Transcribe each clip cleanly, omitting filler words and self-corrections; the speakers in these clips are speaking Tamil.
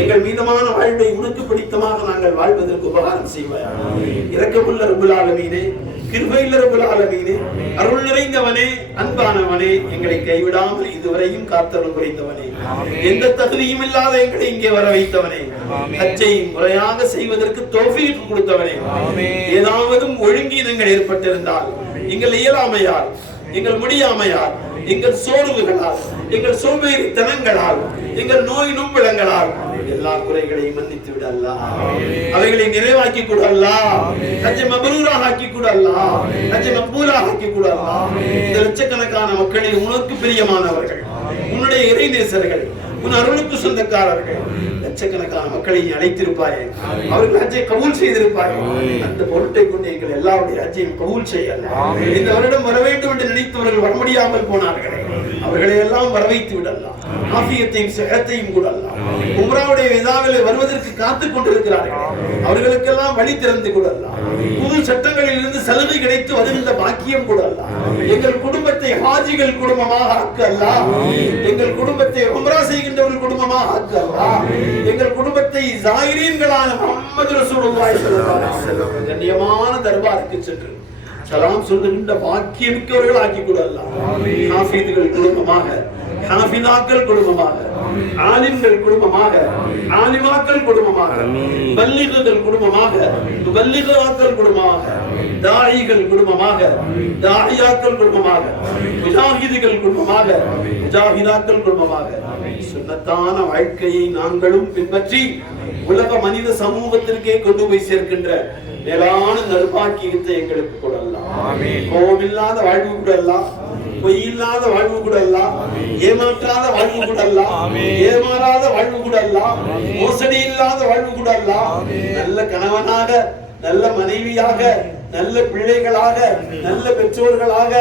எங்கள் மீதமான வாழ்வை உனக்கு பிடித்தமாக நாங்கள் வாழ்வதற்கு உபகாரம் செய்வாயா. இரக்கமுள்ள ரப்புல் ஆலமீனே, கிருபையுள்ள ரப்புல் ஆலமீனே, அருள் நிறைந்தவனே, அன்பானவனே, எங்களை கைவிடாமல் இதுவரையும் காத்தருள் புரிந்தவனே, எந்த தகுதியும் இல்லாத எங்களை இங்கே வர வைத்தவனே, ஹஜ்ஜை முறையாக செய்வதற்கு தௌஃபீக் கொடுத்தவனே, ஏதாவது ஒழுங்கீனங்கள் ஏற்பட்டிருந்தால் எங்கள் இயலாமையால், எங்கள் முடியாமையால், எங்கள் சோர்வுகளால், எங்கள் சோம்பேறித்தனங்களால், எங்கள் நோய் நும்பலங்களால் எல்லா குறைகளையும் மன்னித்து விட அல்லாஹ். அவைகளை நிறைவாக்கி கொடு அல்லாஹ். ஹஜ்ஜை மப்ரூராக ஆக்கி கொடு அல்லாஹ். ஹஜ்ஜை மக்பூலாக ஆக்கி கொடு அல்லாஹ். இந்த லட்சக்கணக்கான மக்களில் உனக்கு பிரியமானவர்கள், உன்னுடைய இறைநேசர்கள், உன் அருளுக்கு சொந்தக்காரர்கள் லட்சக்கணக்கான மக்களை அழைத்திருப்பாயே, அவர்கள் ஹஜ்ஜை கபூல் செய்திருப்பாயே. அந்த பொருட்டை கொண்டு எங்கள் எல்லாருடைய ஹஜ்ஜையும் கபூல் செய்யலாம். இந்த வருடம் வர வேண்டும் என்று நினைத்தவர்கள் வர முடியாமல் போனார்களே, அவர்களை எல்லாம் வர வைத்து விடலாம். ஆஃபியத்தையும் சிஹத்தையும் கூட அல்லாஹ். உம்ராவுடைய விசாவில் வருவதற்கு காத்துக் கொண்டிருக்கிறார்கள், அவர்களுக்கெல்லாம் வழி திறந்து கூட அல்லாஹ். புது சட்டங்களில் இருந்து சலுகை கிடைத்து வருகின்ற பாக்கியம் கூட அல்லாஹ். எங்கள் குடும்பத்தை ஹாஜிகள் குடும்பமாக ஆக்கு அல்லாஹ். எங்கள் குடும்பத்தை உம்ரா செய்கின்றவர்கள் குடும்பமாக ஆக்கு அல்லாஹ். எங்கள் குடும்பத்தை ஜாயிரீன்களான முஹம்மது ரசூலுல்லாஹி ஸல்லல்லாஹு அலைஹி வஸல்லம் கண்ணியமான தர்பாருக்கு சென்று சலாம் சொல்லுகின்ற பாக்கியமிக்கவர்கள் ஆக்கி கொடு அல்லாஹ். ஹாஃபிதுகள் குடும்பமாக, ஹாஃபிதாக்கள் குடும்பமாக, ஆலிம்கள் குடும்பமாக, ஆலிமாக்கள் குடும்பமாக, பல்லிகுகள் குடும்பமாக, முபல்லிகாக்கள் குடும்பமாக, தாயிகள் குடும்பமாக, தாயியாக்கள் குடும்பமாக, முஜாஹிதுகள் குடும்பமாக, முஜாஹிதாக்கள் குடும்பமாக சுன்னத்தான வாழ்க்கையை நாங்களும் பின்பற்றி உலக மனித சமூகத்திற்கே கொண்டு போய் சேர்க்கின்ற மேலான நற்பாக்கியத்தை எங்களுக்கு கொடலாம். கோவில்லாத வாழ்வு கூடலாம், பொய்யில்லாத வாழ்வு கூடலாம், ஏமாற்றாத வாழ்வு கூடலாம், ஏமாறாத வாழ்வு கூடலாம், மோசடி இல்லாத வாழ்வு கூடலாம். நல்ல கணவனாக, நல்ல மனைவியாக, நல்ல பிள்ளைகளாக, நல்ல பெற்றோர்களாக,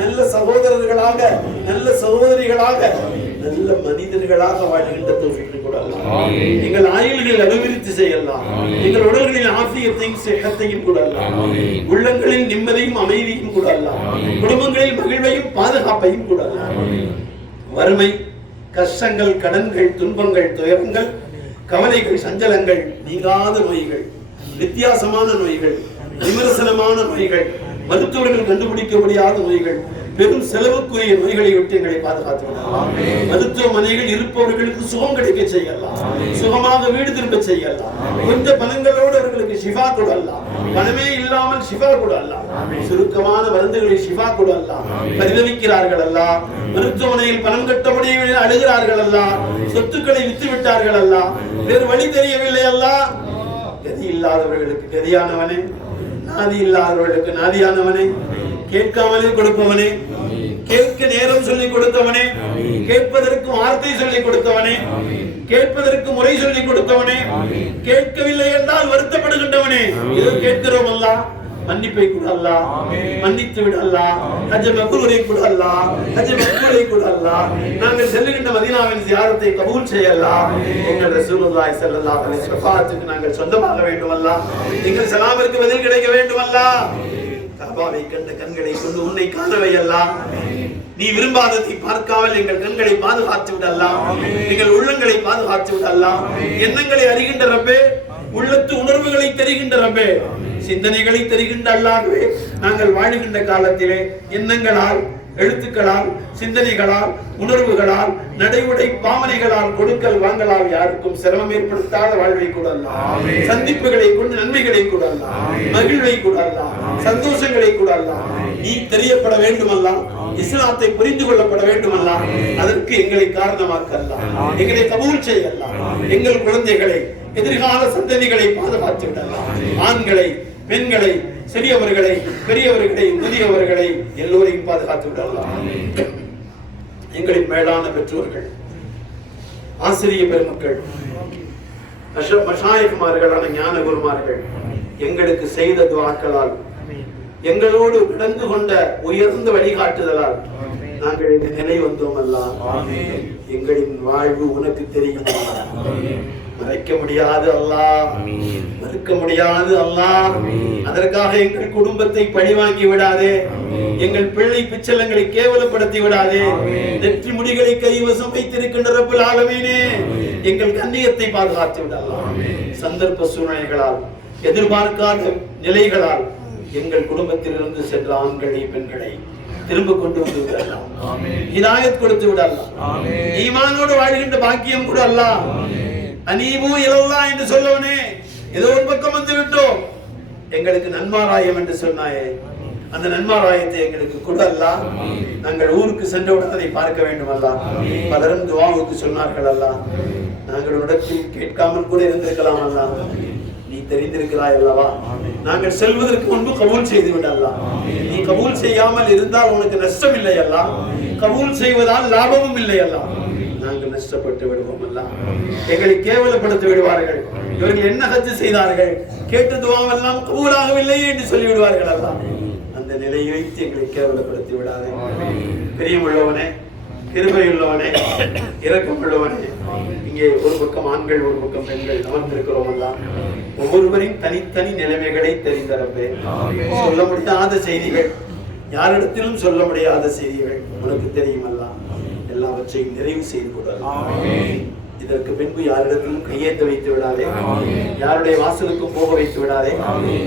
நல்ல சகோதரர்களாக, நல்ல சகோதரிகளாக, நல்ல மனிதர்களாக வாழ்கின்ற தௌஃபீக் கொடுக்கலாம். எங்கள் ஆயுள்களை அபிவிருத்தி செய்யலாம். எங்கள் உடல்களில் ஆஃபியத்தையும் சிஹத்தையும் கொடுக்கலாம். உள்ளங்களில் நிம்மதியும் அமைதியும் கொடுக்கலாம். குடும்பங்களில் மகிழ்வையும் பாதுகாப்பையும் கொடுக்கலாம். வறுமை, கஷ்டங்கள், கடன்கள், துன்பங்கள், துயரங்கள், கவலைகள், சஞ்சலங்கள், நீங்காத நோய்கள், வித்தியாசமான நோய்கள், விமர்சனமான நோய்கள், மருத்துவர்கள் கண்டுபிடிக்க முடியாத நோய்கள், பெரும் செலவுக்குரிய நோய்களை விட்டு எங்களை பாதுகாத்து விடலாம். மருத்துவமனைகள் இருப்பவர்களுக்கு சுகம் கிடைக்க செய்யலாம், சுகமாக வீடு திரும்ப செய்யலாம். கொஞ்ச பணங்களோடு அவர்களுக்கு ஷிஃபா கொடுக்கலாம், பணமே இல்லாமல் ஷிஃபா கொடுக்கலாம். சுருக்கமான மருந்துகளை ஷிஃபா கொடுக்கலாம். பரிதவிக்கிறார்கள் அல்ல, மருத்துவமனையில் பணம் கட்ட முடியவில்லை அழுகிறார்கள் அல்ல, சொத்துக்களை வித்து விட்டார்கள் அல்ல, வேறு வழி தெரியவில்லை அல்ல. கதி இல்லாதவர்களுக்கு கதியானவனே, நாதி இல்லாதவர்களுக்கு நாதியானவனே, கேட்காமலே கொடுப்பவனே, கேட்க நேரம் சொல்லி கொடுத்தவனே, கேட்பதற்கு வார்த்தை சொல்லி கொடுத்தவனே, கேட்பதற்கு முறை சொல்லி கொடுத்தவனே, கேட்கவில்லை என்றால் வருத்தப்படுகின்றவனே, ஏதோ கேட்கிறோம் அல்ல, மன்னிப்பை கூட அல்லாஹ், மன்னித்து விட அல்லாஹ், ஹஜ் மக்ரூரை கூட அல்லாஹ், ஹஜ் மக்பூலை கூட அல்லாஹ். நாங்கள் செல்லுகின்ற மதீனாவின் ஜியாரத்தை கபூல் செய்ய அல்லாஹ். எங்கள் ரசூலுல்லாஹி ஸல்லல்லாஹு அலைஹி வஸல்லம் நாங்கள் சொந்தமாக வேண்டும் அல்லாஹ். எங்கள் சலாமிற்கு பதில் கிடைக்க வேண்டும் அல்லாஹ். கஅபாவை கண்ட கண்களை கொண்டு உன்னை காணவை அல்லாஹ். நீ விரும்பாததை பார்க்காமல் எங்கள் கண்களை பாதுகாத்து விட அல்லாஹ். எங்கள் உள்ளங்களை பாதுகாத்து விட அல்லாஹ். எண்ணங்களை அறிகின்ற ரப்பே, உள்ளத்து உணர்வுகளை தெரிகின்ற ரப்பே, சிந்தனைகளை தெரிகின்ற அல்லாஹ்வே, நாங்கள் வாழுகின்ற காலத்திலே எண்ணங்களால், எழுத்துக்களால், சிந்தனைகளால், உணர்வுகளால், நடைமுறை பாவனைகளால், கொடுக்கல் வாங்கலால் யாருக்கும் சிரமம் ஏற்படுத்தாத வாழ்வை கூட அல்லாஹ். சந்திப்புகளை கொண்டு நன்மைகளை கூட அல்லாஹ், மகிழ்வை கூட அல்லாஹ், சந்தோஷங்களை கூட அல்லாஹ். நீ தெரியப்பட வேண்டும் அல்லாஹ், இஸ்லாத்தை புரிந்து கொள்ளப்பட வேண்டும் அல்லாஹ். அதற்கு எங்களை காரணமாக்க அல்லாஹ், எங்களை கபூல் செய்ய அல்லாஹ். எங்கள் குழந்தைகளை, எதிர்கால சந்ததிகளை பாதுகாத்து விடலாம். ஆண்களை, பெண்களை, சிறியவர்களை, பெரியவர்களை, முதியவர்களை எல்லோரையும் பாதுகாத்து விடலாம். எங்களின் மேலான பெற்றோர்கள், ஆசிரிய பெருமக்கள், மஷாயிக்மார்களான ஞான குருமார்கள் எங்களுக்கு செய்த துஆக்களால், எங்களோடு நடந்து கொண்ட உயர்ந்த வழிகாட்டுதலால் நாங்கள் இந்த நிலை வந்தோம் அல்லாஹ். எங்களின் வாழ்வு உனக்கு தெரியும். மறைக்க முடியாது அல்லாஹ், மறுக்க முடியாது அல்லாஹ். அதற்காக எங்கள் குடும்பத்தை பழிவாங்கி விடாதே, எங்கள் பிள்ளை பிச்சலங்களை கேவலப்படுத்தி விடாதே. நெற்றி முடிகளை கைவசம் வைத்திருக்கின்ற ரப்பல் ஆலமீனே, எங்கள் கண்ணியத்தை பாதுகாத்து விடலாம். சந்தர்ப்ப சூழ்நிலைகளால், எதிர்பார்க்காத நிலைகளால் எங்கள் குடும்பத்திலிருந்து சென்ற ஆண்களை பெண்களை திரும்ப கொண்டு வந்து விடலாம். ஹிதாயத் கொடுத்து விடலாம். ஈமானோடு வாழ்கின்ற பாக்கியம் கூட அல்லாஹ். அனீபு இலல்லாஹ் என்று சொல்லவனே, ஏதோ ஒரு பக்கம் வந்து விட்டோம், எங்களுக்கு நன்மாராயம் என்று சொன்னாயே, அந்த நன்மாராயத்தை எங்களுக்கு கொடு அல்லாஹ். நாங்கள் ஊருக்கு சென்றவுடன் அதை பார்க்க வேண்டும் அல்லாஹ். பலரும் துஆவுக்கு சொன்னார்கள் அல்லாஹ். நாங்கள் இடத்தில் கேட்காமல் கூட இருந்திருக்கலாம் அல்லாஹ். நீ தெரிந்திருக்கிறாய் அல்லவா. நாங்கள் செல்வதற்கு முன்பு கபூல் செய்து விட அல்லாஹ். நீ கபூல் செய்யாமல் இருந்தால் உனக்கு நஷ்டம் இல்லை அல்லாஹ், கபூல் செய்வதால் லாபமும் இல்லை அல்லாஹ். நாங்கள் நஷ்டப்பட்டு விடுவோம் அல்லாஹ். எங்களை கேவலப்படுத்தி விடுவார்கள். இவர்கள் என்ன ஹஜ் செய்தார்கள், கேட்ட துஆவெல்லாம் கபூலாகவில்லையே என்று சொல்லி விடுவார்கள் அல்லாஹ். அந்த நிலையை வைத்து எங்களை கேவலப்படுத்தி விடாதே. பிரியமுள்ளவனே, கிருபையுள்ளவனே, இரக்கமுள்ளவனே, இங்கே ஒரு பக்கம் ஆண்கள் ஒரு பக்கம் பெண்கள் அமர்ந்திருக்கிறோம் அல்லாஹ். ஒவ்வொருவரின் தனித்தனி நிலைமைகளை தெரிந்தரப்பே. சொல்ல முடியாத செய்திகள், யாரிடத்திலும் சொல்ல முடியாத செய்திகள் உனக்கு தெரியும் அல்லாஹ். எல்லாவற்றையும் நிறைவு செய்து கொள்ளலாம். இதற்கு பின்பு யாரிடத்திலும் கையேற்ற வைத்து விடாதே, யாருடைய வாசலுக்கும் போக வைத்து விடாதே.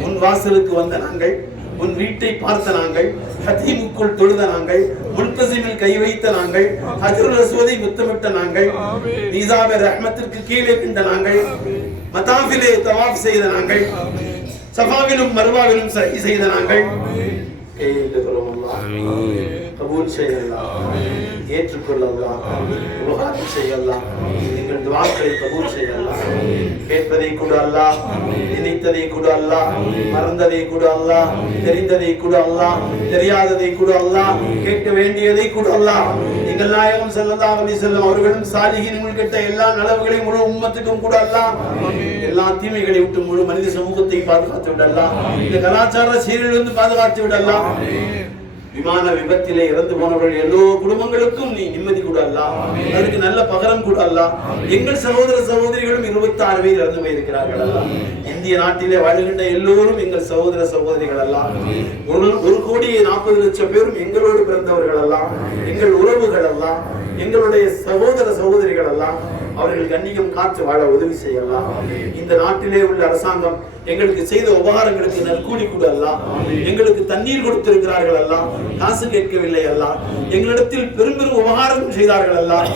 உன் வாசலுக்கு வந்த நாங்கள், உன் வீட்டை பார்த்த நாங்கள், ஹதீமுக்குள் தொழுத நாங்கள், முல்தஸிமில் கை வைத்த நாங்கள், ஹஜ்ருல் அஸ்வதை முத்தமிட்ட நாங்கள், மீசாபே ரஹ்மத்திற்கு கீழே நின்ற நாங்கள், மதாஃபிலே தவாஃப் செய்த நாங்கள், சஃபாவிலும் மர்வாவிலும் சஹி செய்த நாங்கள், கையேற்றுகிறோம் அல்லாஹ். கபூல் செய்யலாம், ஏற்றுக்கொள்ளலாம், உபகாரம் செய்யலாம். எங்கள் துஆக்களை கபூல் செய்யலாம். கேட்பதை கூட அல்லாஹ், நினைத்ததை கூட அல்லாஹ், மறந்ததை கூட அல்லாஹ், தெரிந்ததை கூட அல்லாஹ், தெரியாததை கூட அல்லாஹ், கேட்க வேண்டியதை கூட அல்லாஹ். எங்கள் நாயகம் ஸல்லல்லாஹு அலைஹி வஸல்லம் அவர்களும் சாலிஹீன்கள் கேட்ட எல்லா நலவுகளையும் முழு உம்மத்துக்கும் கூட அல்லாஹ், எல்லா தீமைகளை விட்டு முழு மனித சமூகத்தை பாதுகாத்து விடலாம். இந்த கலாச்சார சீரழிலிருந்து பாதுகாத்து விடலாம். விமான விபத்திலே இறந்து போனவர்கள் எல்லோ குடும்பங்களுக்கும் நீ நிம்மதி கூட அல்லாஹ், அதுக்கு நல்ல பகரம் கூட அல்லாஹ். எங்கள் சகோதர சகோதரிகளும் 26 பேர் இறந்து போயிருக்கிறார்கள் அல்லாஹ். இந்திய நாட்டிலே வாழ்கின்ற எல்லோரும் எங்கள் சகோதர சகோதரிகள் அல்லாஹ். 1,40,00,000 பேரும் எங்களோடு பிறந்தவர்கள் அல்லாஹ், எங்கள் உறவுகள் அல்லாஹ், எங்களுடைய சகோதர சகோதரிகள் அல்லாஹ். அவர்கள் கண்ணியம் காத்து வாழ உதவி செய்யலாம். இந்த நாட்டிலே உள்ள அரசாங்கம் எங்களுக்கு செய்த உபகாரங்களுக்கு நற்கூலி கூட அல்லாஹ். எங்களுக்கு தண்ணீர் கொடுத்திருக்கிறார்கள் அல்லாஹ், காசு கேட்கவில்லை அல்லாஹ். எங்களிடத்தில் பெரும் பெரும் உபகாரம் செய்தார்கள் அல்லாஹ்,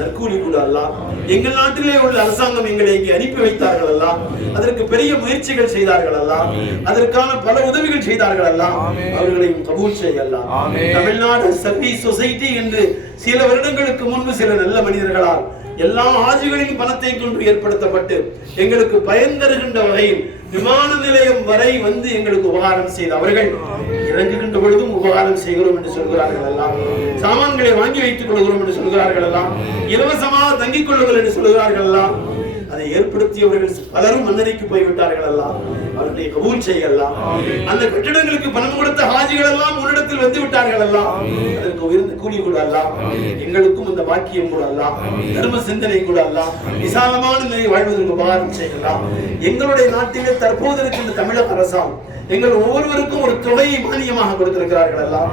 நற்கூலி கூட அல்லாஹ். எங்கள் நாட்டிலே உள்ள அரசாங்கம் எங்களை இங்கே அனுப்பி வைத்தார்கள் அல்லாஹ், அதற்கு பெரிய முயற்சிகள் செய்தார்கள் அல்லாஹ், அதற்கான பல உதவிகள் செய்தார்கள் அல்லாஹ். அவர்களையும் கபூல் செய்யலாம். தமிழ்நாடு சர்வீஸ் சொசைட்டி என்று சில வருடங்களுக்கு முன்பு சில நல்ல மனிதர்களால் எல்லா ஆஜிகளின் பணத்தை கொண்டு ஏற்படுத்தப்பட்டு எங்களுக்கு பயன் தருகின்ற வகையில் விமான நிலையம் வரை வந்து எங்களுக்கு உபகாரம் செய்த அவர்கள் இறங்குகின்ற பொழுதும் உபகாரம் செய்கிறோம் என்று சொல்கிறார்கள் எல்லாம். சாமான்களை வாங்கி வைத்துக் கொள்கிறோம் என்று சொல்கிறார்கள் எல்லாம். இலவசமாக தங்கிக் கொள்ளுங்கள் என்று சொல்கிறார்கள் எல்லாம். அதை ஏற்படுத்தியவர்கள் பலரும் மன்னரைக்கு போய்விட்டார்கள் எல்லாம். அவர்களை கபூல் செய்யலாம். அந்த கட்டிடங்களுக்கு பணம் கொடுத்த ஹாஜிகள் எல்லாம் உன்னிடத்தில் வந்து விட்டார்கள் எல்லாம். அதற்கு உயர்ந்த கூலி கூட அல்லாஹ். எங்களுக்கும் அந்த பாக்கியம் கூட அல்லாஹ், தர்ம சிந்தனை கூட அல்லாஹ், விசாலமான நிலை வாழ்வதற்கு உபகாரம் செய்யலாம். எங்களுடைய நாட்டிலே தற்போது இருக்கின்ற தமிழக அரசாங்கம் எங்கள் ஒவ்வொருவருக்கும் ஒரு தொகையை மானியமாக கொடுத்திருக்கிறார்கள் அல்லாஹ்.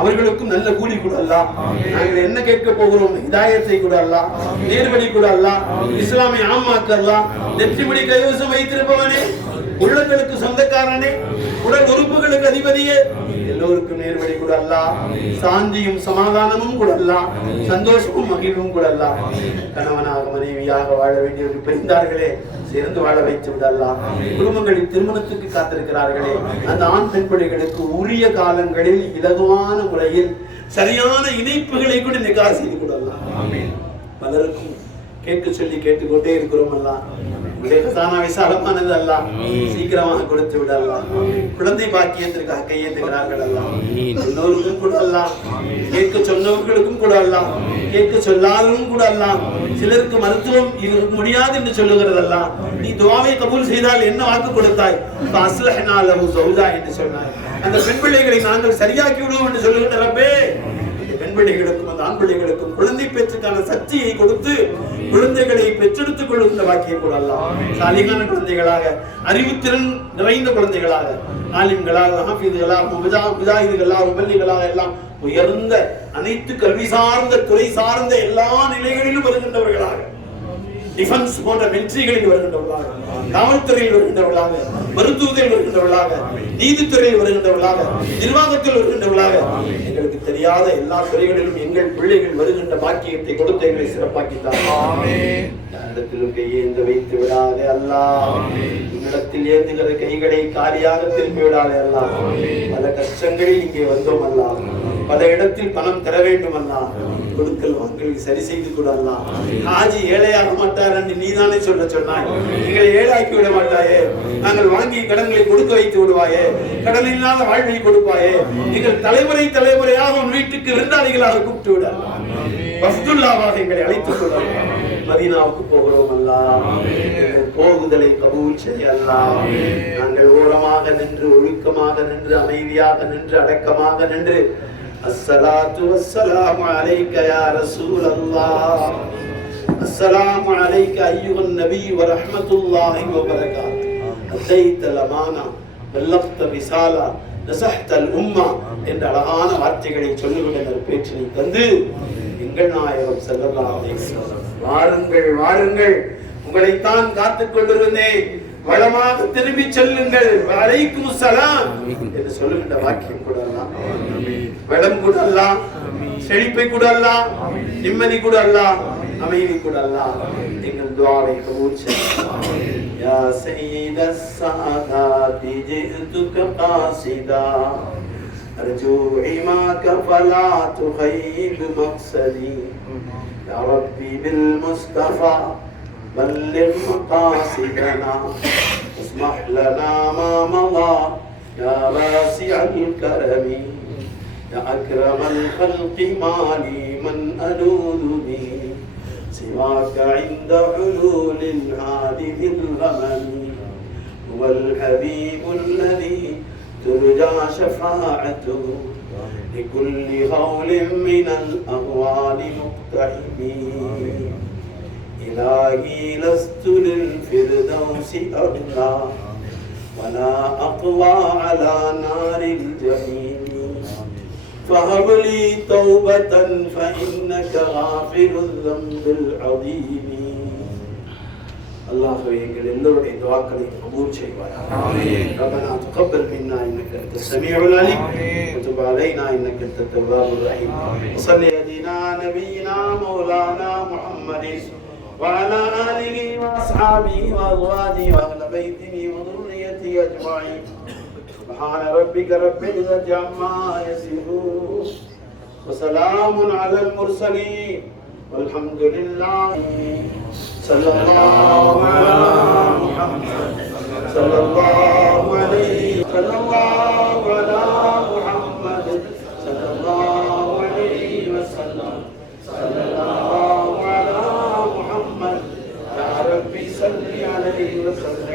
அவர்களுக்கும் நல்ல கூலி கூட அல்லாஹ். நாங்கள் என்ன கேட்க போகிறோம், ஹிதாயத்தை கூட அல்லாஹ், நேர்வழி கூட அல்லாஹ், இஸ்லாமை ஆமாக்க அல்லாஹ். நெற்றிமுடி கைவசம் வைத்திருப்பவனே, உள்ளங்களுக்கு சொந்தக்காரனே, உடல் உறுப்புகளுக்கு அதிபதியே, எல்லோருக்கும் நேர்வழி கூட அல்லாஹ். சாந்தியும் சமாதானமும் கூட அல்லாஹ், சந்தோஷமும் மகிழ்வும் கூட அல்லாஹ். கணவனாக மனைவியாக வாழ வேண்டியவர்கள் பிரிந்தார்களே, சேர்ந்து வாழ வைத்து விட அல்லாஹ். குடும்பங்களின் திருமணத்துக்கு காத்திருக்கிறார்களே, அந்த ஆண் பெண் பிள்ளைகளுக்கு உரிய காலங்களில் இலகுவான முறையில் சரியான இணைப்புகளை கூட நிக்காஹ் செய்து கொள்ள அல்லாஹ். பலருக்கும் கேட்க சொல்லி கேட்டுக்கொண்டே இருக்கிறோம் அல்லாஹ். விசாலமானது அல்லாஹ், சீக்கிரமாக கொடுத்து விட அல்லாஹ். குழந்தை பாக்கியத்திற்காக கையேற்றுகிறார்கள் அல்லாஹ். எல்லோருக்கும் கூட அல்லாஹ், கேட்க சொன்னவர்களுக்கும் கூட அல்லாஹ், கேட்க சொல்லாதவரும் கூட அல்லாஹ். சிலருக்கு மருத்துவம் இது முடியாது என்று சொல்லுகிறது அல்லாஹ். நீ துஆவை கபூல் செய்தால் என்ன வாக்கு கொடுத்தாய், அஸ்லஹ்னா லஹு ஸௌஜா என்று சொன்னாய். அந்த பெண் பிள்ளைகளை நாங்கள் சரியாக்கி விடுவோம் என்று சொல்லுகிற ரப்பே, பெண் பிள்ளைகளுக்கும் அந்த ஆண் பிள்ளைகளுக்கும் குழந்தை பேச்சுக்கான சக்தியை கொடுத்து குழந்தைகளை பெற்றெடுத்துக் கொள்கின்ற பாக்கியம் கூட அல்லாஹ் சாலிகான குழந்தைகளாக, அறிவுத்திறன் நிறைந்த குழந்தைகளாக, ஆலிம்களாக, ஹாஃபிதுகளாக, முஜாஹிதுகளாக, முபல்லிகளாக எல்லாம் உயர்ந்த அனைத்து கல்வி சார்ந்த துறை சார்ந்த எல்லா நிலைகளிலும் வருகின்றவர்களாக, டிஃபென்ஸ் போன்ற மிலிட்டரிகளில் வருகின்றவர்களாக, காவல்துறையில் வருகின்றவர்களாக, மருத்துவத்தில் வருகின்றவர்களாக, நீதித்துறையில் வருகின்றவர்களாக, நிர்வாகத்தில் வருகின்றவர்களாக, எங்களுக்கு தெரியாத எல்லா துறைகளிலும் எங்கள் பிள்ளைகள் வருகின்ற பாக்கியத்தை கொடுத்து எங்களை சிறப்பாக்கித்தார். இடத்திலும் கையேந்து வைத்து விடாதே அல்லாஹ். இடத்தில் ஏந்துகிற கைகளை காலியாக திரும்பி விடாதே அல்லாஹ். பல கஷ்டங்களில் இங்கே வந்தோம் அல்லாஹ். பல இடத்தில் பணம் தர வேண்டும் அல்லாஹ். கொடுக்கல் வாங்கல் சரி செய்து கொடு அல்லாஹ். ஹாஜி ஏழையாக மாட்டார் என்று நீதானே சொன்னாய். எங்களை ஏழாக்கி விட மாட்டாயே. நாங்கள் வாங்கி கடன்களை கொடுக்க வைத்து விடுவாயே. கடன் இல்லாத வாழ்வை கொடுப்பாயே. எங்கள் தலைமுறை தலைமுறையாக உன் வீட்டுக்கு விருந்தாளிகளாக கூப்பிட்டு விட வஃதுல்லாவாக எங்களை அழைத்துக் கொள்ள. மதீனாவுக்கு போகிறோம் அல்லாஹ். போகுதலை கபூல் செய்ய அல்லாஹ். நாங்கள் ஓரமாக நின்று, ஒழுக்கமாக நின்று, அமைதியாக நின்று, அடக்கமாக நின்று அஸ்ஸலாத்து வஸ்ஸலாமு அலைக யா ரசூலல்லாஹ், அஸ்ஸலாமு அலைக அய்யுஹன் நபி வ ரஹ்மத்துல்லாஹி வ பரகாத்துஹு, அதைத்தல் அமானா பல்லக்த ரிசாலா நஸஹ்தல் உம்மா என்ற அழகான வார்த்தைகளை சொல்லுகின்ற பேச்சினை தந்து எங்கள் நாயகம் ஸல்லல்லாஹு அலைஹி வஸல்லம், வாருங்கள் வாருங்கள், உங்களைத்தான் காத்துக் கொண்டிருந்தேன், வளமாக திரும்பி செல்லுங்கள், வலைக்கும் ஸலாம் என்று சொல்லுகின்ற வாக்கியம் கூட அல்லாஹ், வளம் கூட அல்லாஹ், செழிப்பை கூட அல்லாஹ், நிம்மதி கூட அல்லாஹ், அமைதி கூட அல்லாஹ் எங்கள் துஆவை கபூல் செய்ய. யா சய்யிதஸ் ஸாதாத்தி ஜிதுக காஸிதா அர்ஜூ இமாக ஃபலா துஹைல் மக்ஸதி யா ரப்பி பில் முஸ்தஃபா بلغ مقاصدنا اسمح لنا ما مضى يا واسع الكرم يا أكرم الخلق ما لي من ألوذ به سواك عند حلول الحادث الغمم هو الحبيب الذي ترجى شفاعته لكل هول من الأهوال مقتحم إلهي لست للفردوس أرقى ولا أقوى على نار الجحيم فهب لي توبة فإنك غافر الذنب العظيم. الله எங்கள் எல்லோருடைய துஆக்களை கபூல் செய்வாயாக. ஆமீன். ربنا تقبل منا إنك أنت السميع العليم وتب علينا إنك أنت التواب الرحيم. وصل على نبينا مولانا محمد وعلى آله وأصحابه وأزواجه وأهل بيته وذريته أجمعين. سبحان ربك رب العزة عما يصفون وسلام على المرسلين والحمد لله. صلى الله على محمد صلى الله عليه صلى الله على محمد صلى الله عليه وسلم صلى الله على محمد يا ربي صل عليه وسلم.